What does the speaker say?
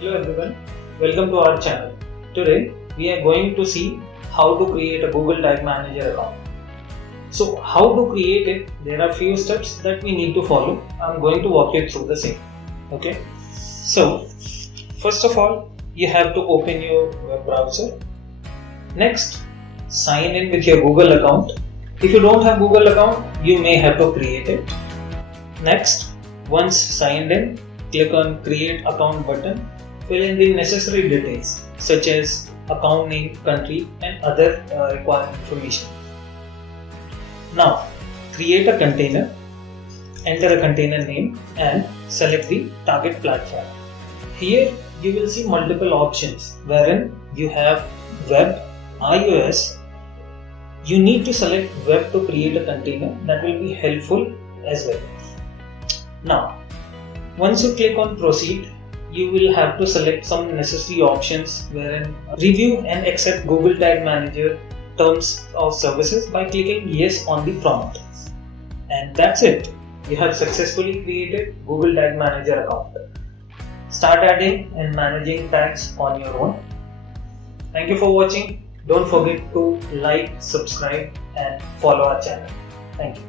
Hello everyone, welcome to our channel. Today we are going to see how to create a Google Tag Manager account. So how to create it, there are few steps that we need to follow. I'm going to walk you through the same. Okay. So first of all, you have to open your web browser. Next, sign in with your Google account. If you don't have Google account, you may have to create it. Next, once signed in, click on Create Account button. Fill in the necessary details such as account name, country and other required information. Now, create a container, enter a container name and select the target platform. Here you will see multiple options wherein you have web, iOS. You need to select web to create a container. That will be helpful as well. Now, once you click on proceed, you will have to select some necessary options wherein review and accept Google Tag Manager terms of services by clicking yes on the prompt. And that's it. You have successfully created Google Tag Manager account. Start adding and managing tags on your own. Thank you for watching. Don't forget to like, subscribe and follow our channel. Thank you.